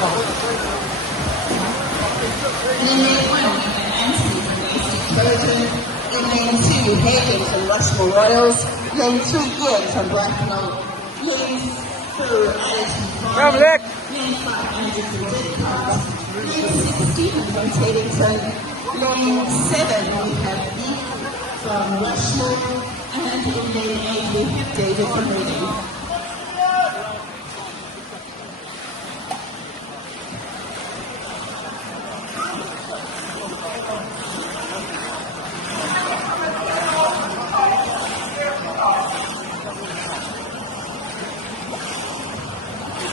In lane 1, we have Anthony from AC Trojan. In lane 2, Hagen from Rushmore Royals. Lane 3, Ian from Bracknell. Lane 4, Alison Farm. Lane 5, Andrew from Redcast. Lane 6, Stephen from Teddington. Lane 7, we have Eve from Rushmore. And in lane 8, we have David from Reading.